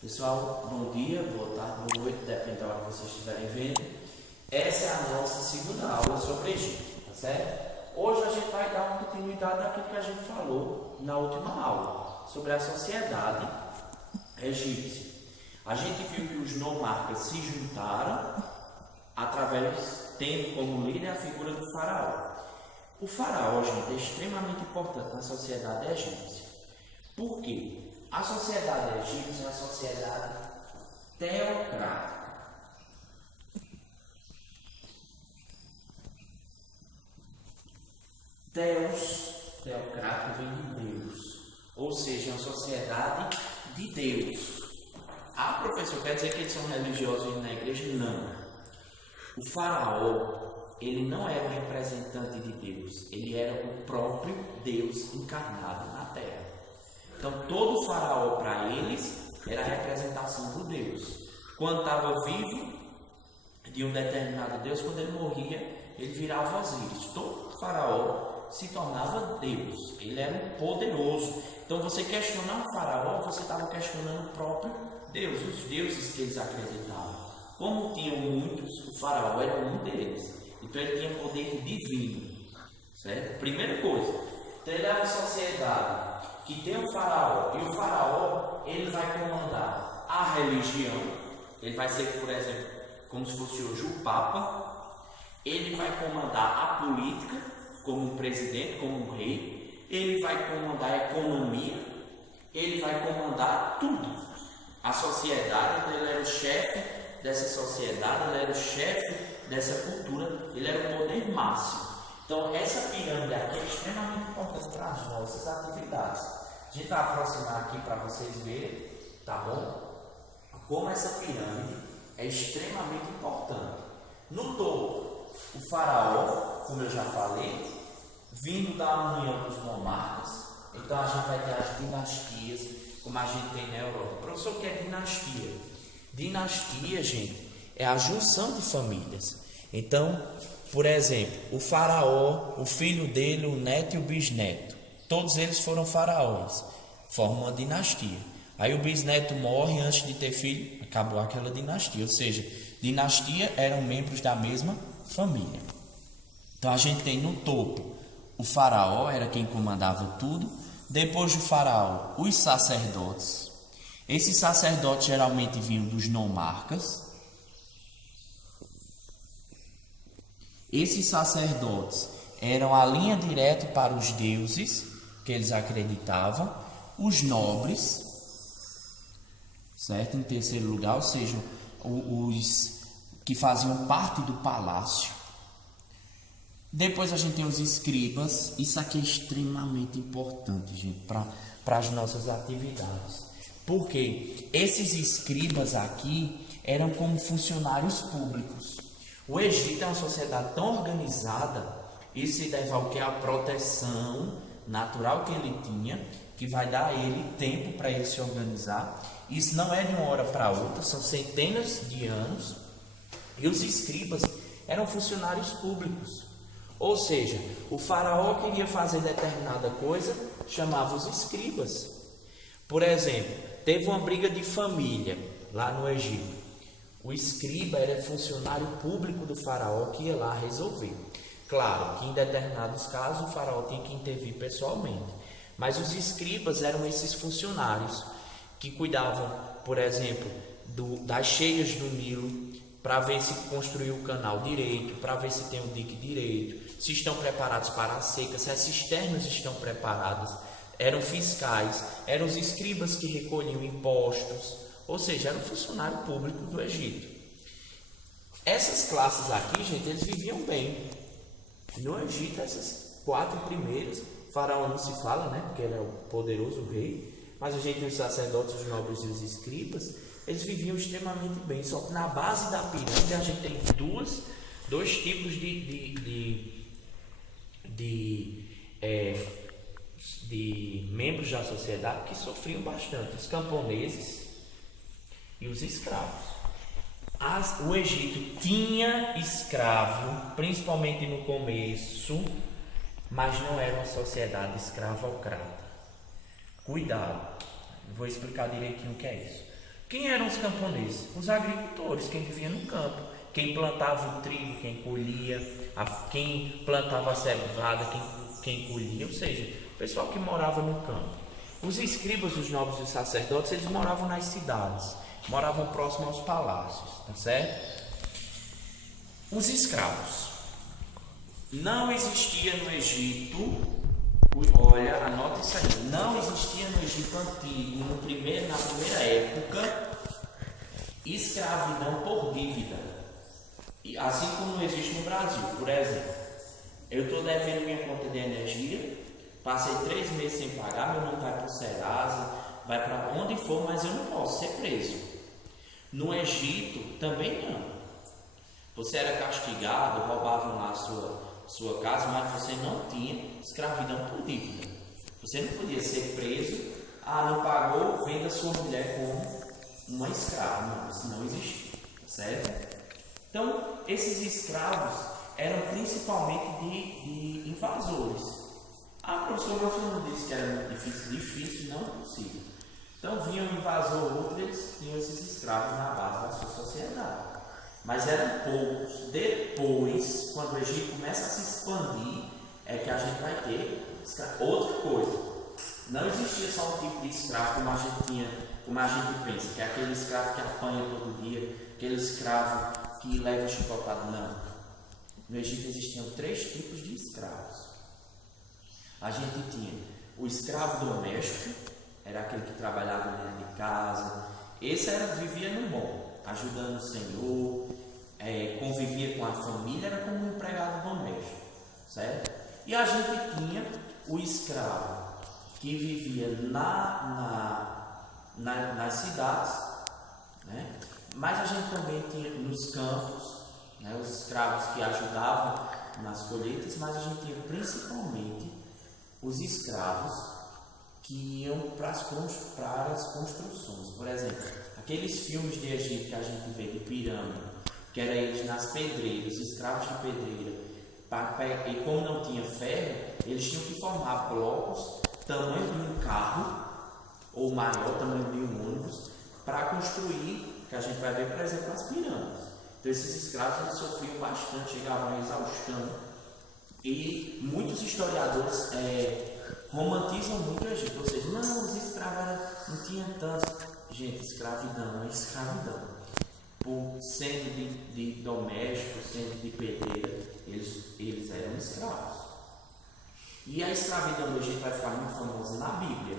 Pessoal, bom dia, boa tarde, boa noite, depende da hora que vocês estiverem vendo. Essa é a nossa segunda aula sobre Egito, tá certo? Hoje a gente vai dar uma continuidade daquilo que a gente falou na última aula, sobre a sociedade egípcia. A gente viu que os nomarcas se juntaram tendo como líder a figura do faraó. O faraó, gente, é extremamente importante na sociedade egípcia. Por quê? A sociedade egípcia é uma sociedade teocrática. Teocrático vem de Deus. Ou seja, é uma sociedade de Deus. Ah, professor, quer dizer que eles são religiosos na igreja? Não. O faraó, ele não era um representante de Deus. Ele era o próprio Deus encarnado na terra. Então, todo faraó para eles era a representação do Deus. Quando estava vivo de um determinado Deus, quando ele morria, ele virava Osíris. Todo faraó se tornava Deus. Ele era um poderoso. Então, você questionar um faraó, você estava questionando o próprio Deus, os deuses que eles acreditavam. Como tinham muitos, o faraó era um deles. Então, ele tinha poder divino. Certo? Primeira coisa. Então, ele era uma sociedade que tem um faraó, e o faraó, ele vai comandar a religião, ele vai ser, por exemplo, como se fosse hoje o Papa, ele vai comandar a política, como um presidente, como um rei, ele vai comandar a economia, ele vai comandar tudo. A sociedade, ele era o chefe dessa sociedade, ele era o chefe dessa cultura, ele era o poder máximo. Então, essa pirâmide aqui é extremamente importante para as nossas atividades. A gente vai aproximar aqui para vocês verem, tá bom? Como essa pirâmide é extremamente importante. No topo, o faraó, como eu já falei, vindo da união dos nomarcas. Então, a gente vai ter as dinastias, como a gente tem na Europa. Professor, o que é dinastia? Dinastia, gente, é a junção de famílias. Então, por exemplo, o faraó, o filho dele, o neto e o bisneto, todos eles foram faraós, formam uma dinastia. Aí o bisneto morre antes de ter filho, acabou aquela dinastia. Ou seja, dinastia eram membros da mesma família. Então a gente tem no topo, o faraó era quem comandava tudo. Depois do faraó, os sacerdotes. Esses sacerdotes geralmente vinham dos nomarcas. Esses sacerdotes eram a linha direta para os deuses que eles acreditavam, os nobres, certo? Em terceiro lugar, ou seja, os que faziam parte do palácio. Depois a gente tem os escribas. Isso aqui é extremamente importante, gente, para as nossas atividades. Porque esses escribas aqui eram como funcionários públicos. O Egito é uma sociedade tão organizada, isso se deve ao que? A proteção natural que ele tinha, que vai dar a ele tempo para ele se organizar. Isso não é de uma hora para outra, são centenas de anos. E os escribas eram funcionários públicos. Ou seja, o faraó queria fazer determinada coisa, chamava os escribas. Por exemplo, teve uma briga de família lá no Egito. O escriba era funcionário público do faraó que ia lá resolver. Claro que em determinados casos o faraó tinha que intervir pessoalmente. Mas os escribas eram esses funcionários que cuidavam, por exemplo, das cheias do Nilo, para ver se construiu o canal direito, para ver se tem o dique direito, se estão preparados para a seca, se as cisternas estão preparadas. Eram fiscais, eram os escribas que recolhiam impostos. Ou seja, era um funcionário público do Egito. Essas classes aqui, gente, eles viviam bem. No Egito, essas 4 primeiras, o faraó não se fala, né? Porque ele é o poderoso rei. Mas a gente tem os sacerdotes, os nobres e os escribas. Eles viviam extremamente bem. Só que na base da pirâmide a gente tem dois tipos de membros da sociedade que sofriam bastante. Os camponeses e os escravos. O Egito tinha escravo, principalmente no começo, mas não era uma sociedade escravocrata. Cuidado, vou explicar direitinho o que é isso. Quem eram os camponeses? Os agricultores, quem vivia no campo, quem plantava o trigo, quem colhia, quem plantava a cevada, quem colhia, ou seja, o pessoal que morava no campo. Os escribas, os nobres e os sacerdotes, eles moravam nas cidades, moravam próximo aos palácios, tá certo? Os escravos. Não existia no Egito, olha, anota isso aí, não existia no Egito antigo, na primeira época, escravidão por dívida. Assim como não existe no Brasil. Por exemplo, eu estou devendo minha conta de energia, passei 3 meses sem pagar, meu nome vai para o Serasa, vai para onde for, mas eu não posso ser preso. No Egito também não. Você era castigado, roubavam lá a sua casa, mas você não tinha escravidão por dívida. Você não podia ser preso, não pagou, venda sua mulher como uma escrava. Não, isso não existia, certo? Então, esses escravos eram principalmente de invasores. Professor, você não disse que era muito difícil? Difícil, não possível. Então, vinha um invasor ou outro, eles tinham esses escravos na base da sua sociedade. Mas eram poucos. Depois, quando o Egito começa a se expandir, é que a gente vai ter escravo. Outra coisa, não existia só um tipo de escravo como a gente pensa, que é aquele escravo que apanha todo dia, aquele escravo que leva chicotado. Não. No Egito existiam 3 tipos de escravos. A gente tinha o escravo doméstico, era aquele que trabalhava dentro de casa. Esse vivia no bom, ajudando o Senhor, convivia com a família, era como um empregado doméstico, certo? E a gente tinha o escravo que vivia nas cidades, né? Mas a gente também tinha nos campos, né? Os escravos que ajudavam nas colheitas, mas a gente tinha principalmente os escravos que iam para as construções. Por exemplo, aqueles filmes de Egito que a gente vê de pirâmide, que era eles nas pedreiras, escravos de pedreira, e como não tinha ferro, eles tinham que formar blocos tamanho de um carro ou maior, tamanho de um ônibus, para construir, que a gente vai ver, por exemplo, as pirâmides. Então esses escravos eles sofriam bastante, chegavam a exaustão, e muitos historiadores romantizam muito o Egito, ou seja, não, os escravos não tinham tanto. Gente, escravidão é escravidão. Por sendo de doméstico, sendo de pedreira, eles eram escravos. E a escravidão do Egito vai ficar muito famosa na Bíblia.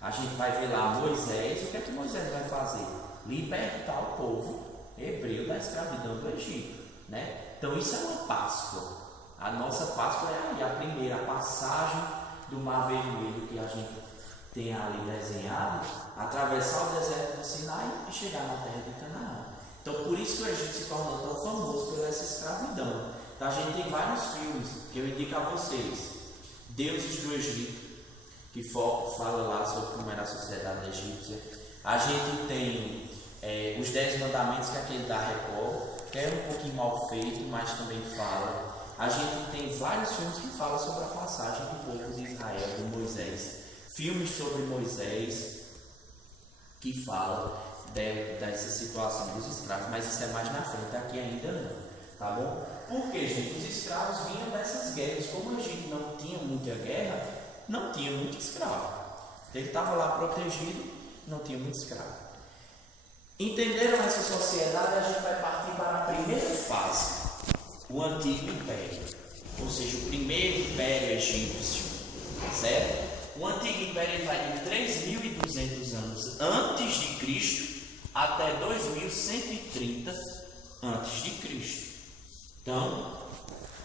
A gente vai ver lá Moisés. O que é que Moisés vai fazer? Libertar o povo hebreu da escravidão do Egito, né? Então isso é uma Páscoa. A nossa Páscoa é aí, a primeira passagem do Mar Vermelho que a gente tem ali desenhado, atravessar o deserto do Sinai e chegar na terra de Canaã. Então por isso que o Egito se tornou tão famoso pela essa escravidão. Então a gente tem vários filmes que eu indico a vocês. Deuses do Egito, que fala lá sobre como era a sociedade egípcia. A gente tem os 10 mandamentos, que é aquele da Record, que é um pouquinho mal feito, mas também fala. A gente tem vários filmes que falam sobre a passagem do povo de Israel, de Moisés. Filmes sobre Moisés que falam dessa situação dos escravos, mas isso é mais na frente, aqui ainda não, tá bom? Porque, gente, os escravos vinham dessas guerras. Como o Egito não tinha muita guerra, não tinha muito escravo. Ele estava lá protegido, não tinha muito escravo. Entenderam essa sociedade? A gente vai partir para a primeira fase, o Antigo Império, ou seja, o primeiro Império Egípcio, certo? O Antigo Império ele vai de 3.200 anos antes de Cristo até 2.130 antes de Cristo. Então,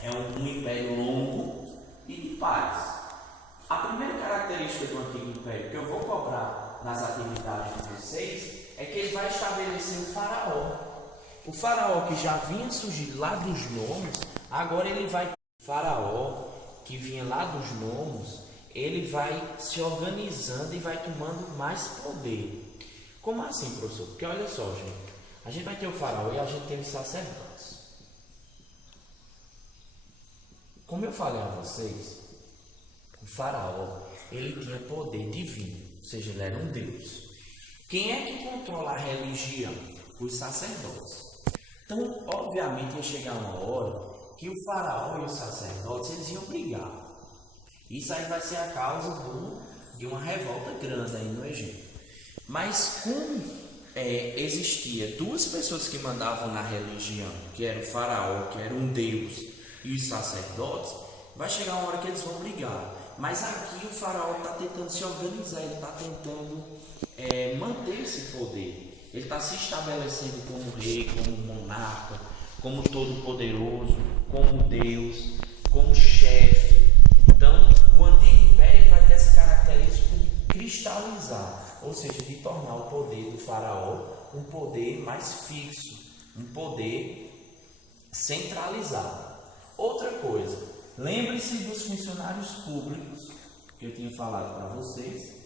é um império longo e de paz. A primeira característica do Antigo Império que eu vou cobrar nas atividades de vocês é que ele vai estabelecer o faraó. O faraó que já vinha surgir lá dos gnomos, agora ele vai... O faraó que vinha lá dos gnomos, ele vai se organizando e vai tomando mais poder. Como assim, professor? Porque olha só, gente. A gente vai ter o faraó e a gente tem os sacerdotes. Como eu falei a vocês, o faraó, ele tinha poder divino, ou seja, ele era um deus. Quem é que controla a religião? Os sacerdotes. Então, obviamente, ia chegar uma hora que o faraó e os sacerdotes eles iam brigar. Isso aí vai ser a causa de uma revolta grande aí no Egito. Mas como existia duas pessoas que mandavam na religião, que era o faraó, que era um deus, e os sacerdotes, vai chegar uma hora que eles vão brigar. Mas aqui o faraó está tentando se organizar, ele está tentando manter esse poder. Ele está se estabelecendo como rei, como monarca, como todo-poderoso, como Deus, como chefe. Então, o antigo império vai ter essa característica de cristalizar, ou seja, de tornar o poder do faraó um poder mais fixo, um poder centralizado. Outra coisa, lembre-se dos funcionários públicos que eu tinha falado para vocês.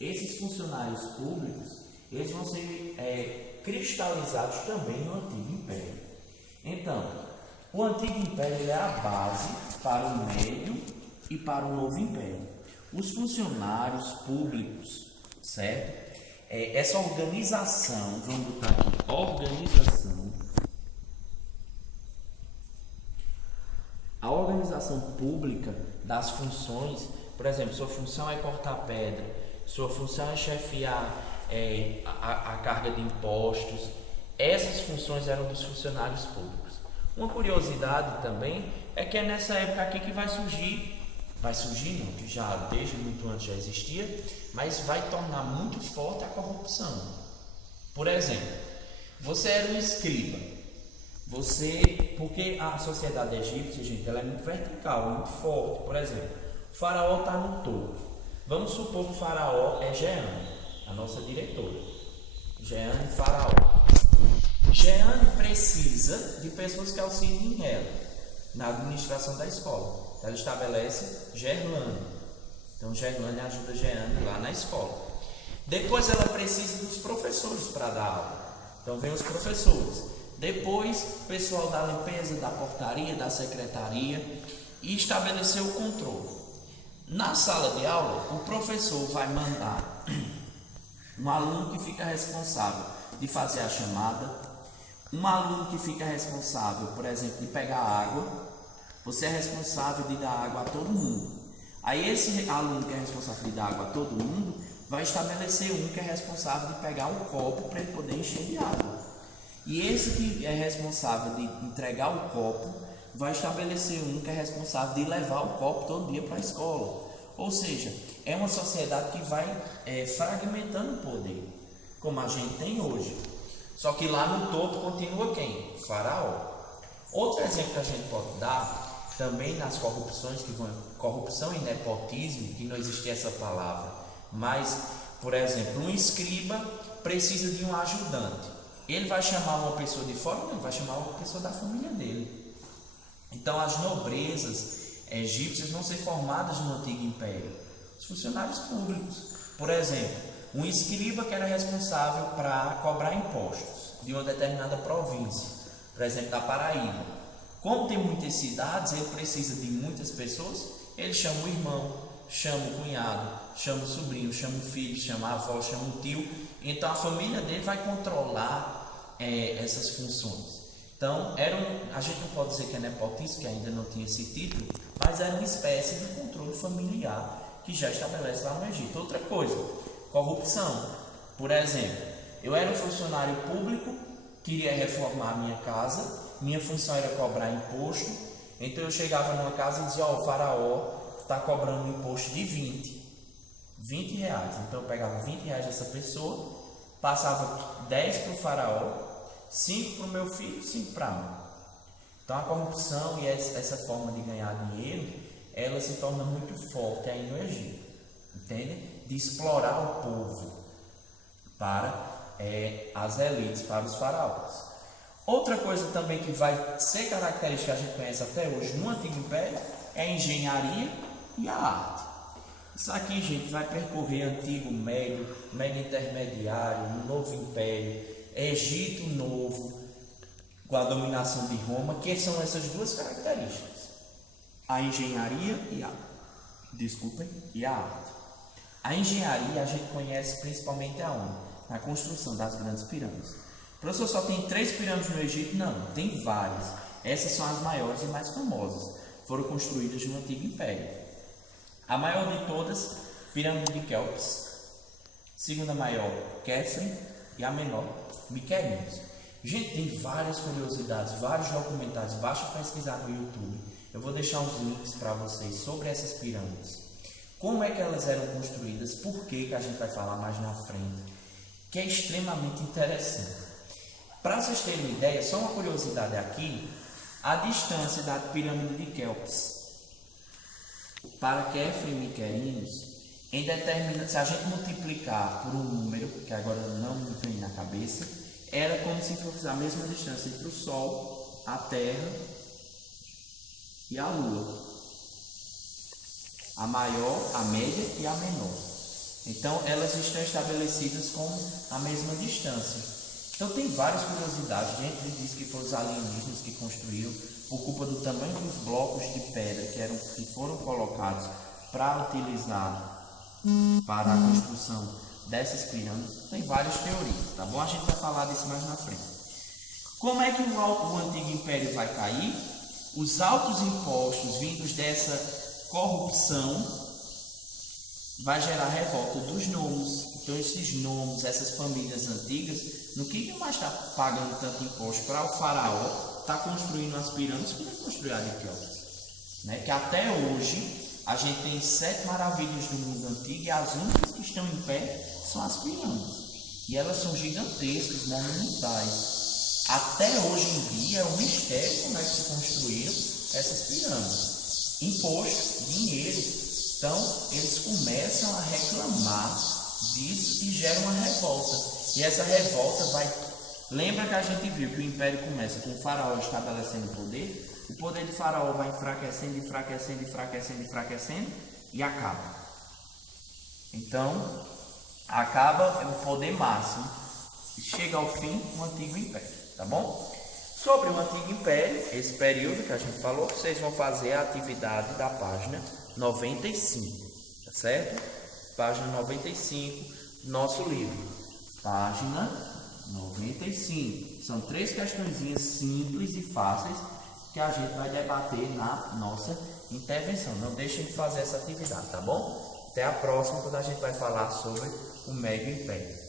Esses funcionários públicos, eles vão ser cristalizados também no Antigo Império. Então, o Antigo Império é a base para o Médio e para o Novo Império. Os funcionários públicos, certo? Essa organização, vamos botar aqui, organização. A organização pública das funções, por exemplo, sua função é cortar pedra, sua função é chefiar a carga de impostos. Essas funções eram dos funcionários públicos. Uma curiosidade também é que é nessa época aqui que vai surgir não, que já desde muito antes já existia, mas vai tornar muito forte a corrupção. Por exemplo, você era um escriba, porque a sociedade egípcia, gente, ela é muito vertical, muito forte. Por exemplo, o faraó está no topo. Vamos supor que o faraó é Jeane, a nossa diretora. Jeane faraó. Jeane precisa de pessoas que auxiliem ela na administração da escola. Ela estabelece Gerlane. Então Gerlane ajuda Jeane lá na escola. Depois ela precisa dos professores para dar aula. Então vem os professores. Depois o pessoal da limpeza, da portaria, da secretaria, e estabelecer o controle. Na sala de aula, o professor vai mandar um aluno que fica responsável de fazer a chamada, um aluno que fica responsável, por exemplo, de pegar água. Você é responsável de dar água a todo mundo. Aí esse aluno que é responsável de dar água a todo mundo vai estabelecer um que é responsável de pegar um copo para ele poder encher de água. E esse que é responsável de entregar o copo vai estabelecer um que é responsável de levar o copo todo dia para a escola. Ou seja, é uma sociedade que vai fragmentando o poder, como a gente tem hoje. Só que lá no topo continua quem? O faraó. Outro exemplo que a gente pode dar também nas corrupções, corrupção e nepotismo, que não existia essa palavra, mas, por exemplo, um escriba precisa de um ajudante. Ele vai chamar uma pessoa de fora? Não, ele vai chamar uma pessoa da família dele. Então as nobrezas egípcias vão ser formadas no Antigo Império. Os funcionários públicos, por exemplo, um escriba que era responsável para cobrar impostos de uma determinada província, por exemplo, da Paraíba. Como tem muitas cidades, ele precisa de muitas pessoas, ele chama o irmão, chama o cunhado, chama o sobrinho, chama o filho, chama a avó, chama o tio. Então a família dele vai controlar essas funções. Então a gente não pode dizer que é nepotismo, que ainda não tinha esse título, mas era uma espécie de controle familiar que já estabelece lá no Egito. Outra coisa, corrupção. Por exemplo, eu era um funcionário público, queria reformar a minha casa, minha função era cobrar imposto, então eu chegava numa casa e dizia, o faraó está cobrando um imposto de 20 reais. Então eu pegava 20 reais dessa pessoa, passava 10 para o faraó, 5 para o meu filho, 5 para mim. Então a corrupção e essa forma de ganhar dinheiro, ela se torna muito forte aí no Egito, entende? De explorar o povo para as elites, para os faraós. Outra coisa também que vai ser característica que a gente conhece até hoje no Antigo Império é a engenharia e a arte. Isso aqui, gente, vai percorrer Antigo, Médio, Médio Intermediário, Novo Império, Egito Novo, com a dominação de Roma, que são essas duas características. A engenharia e a arte. A engenharia a gente conhece principalmente aonde? na construção das grandes pirâmides. Professor, só tem 3 pirâmides no Egito? Não, tem várias. Essas são as maiores e mais famosas. Foram construídas no Antigo Império. A maior de todas, Pirâmide de Quéops. Segunda maior, Khafre. E a menor, Mykonos. Gente, tem várias curiosidades, vários documentários. Basta pesquisar no YouTube. Eu vou deixar uns links para vocês sobre essas pirâmides. Como é que elas eram construídas, por que a gente vai falar mais na frente, que é extremamente interessante. Para vocês terem uma ideia, só uma curiosidade aqui, a distância da pirâmide de Quéops para Khafre e Mykonos, se a gente multiplicar por um número, que agora não me vem na cabeça, era como se fosse a mesma distância entre o Sol, a Terra e a Lua. A maior, a média e a menor. Então, elas estão estabelecidas com a mesma distância. Então, tem várias curiosidades. Gente diz que foram os alienígenas que construíram por culpa do tamanho dos blocos de pedra que foram colocados para utilizar para a construção dessas pirâmides. Tem várias teorias, tá bom? A gente vai falar disso mais na frente. Como é que o Antigo Império vai cair? Os altos impostos vindos dessa corrupção vai gerar revolta dos nomos. Então esses nomos, essas famílias antigas, no que mais está pagando tanto imposto para o faraó está construindo as pirâmides que não construiu a de Quéops, né? Que até hoje a gente tem 7 maravilhas do mundo antigo e as únicas que estão em pé são as pirâmides. E elas são gigantescas, monumentais. Até hoje em dia é um mistério como é que se construíram essas pirâmides. Imposto, dinheiro. Então, eles começam a reclamar disso e gera uma revolta. E essa revolta vai... Lembra que a gente viu que o império começa com o faraó estabelecendo poder? O poder do faraó vai enfraquecendo, enfraquecendo, enfraquecendo, enfraquecendo e acaba. Então, acaba o poder máximo. E chega ao fim o Antigo Império, tá bom? Sobre o Antigo Império, esse período que a gente falou, vocês vão fazer a atividade da página 95, tá certo? Página 95, nosso livro. Página 95. São 3 questõezinhas simples e fáceis que a gente vai debater na nossa intervenção. Não deixem de fazer essa atividade, tá bom? Até a próxima, quando a gente vai falar sobre o Médio Império.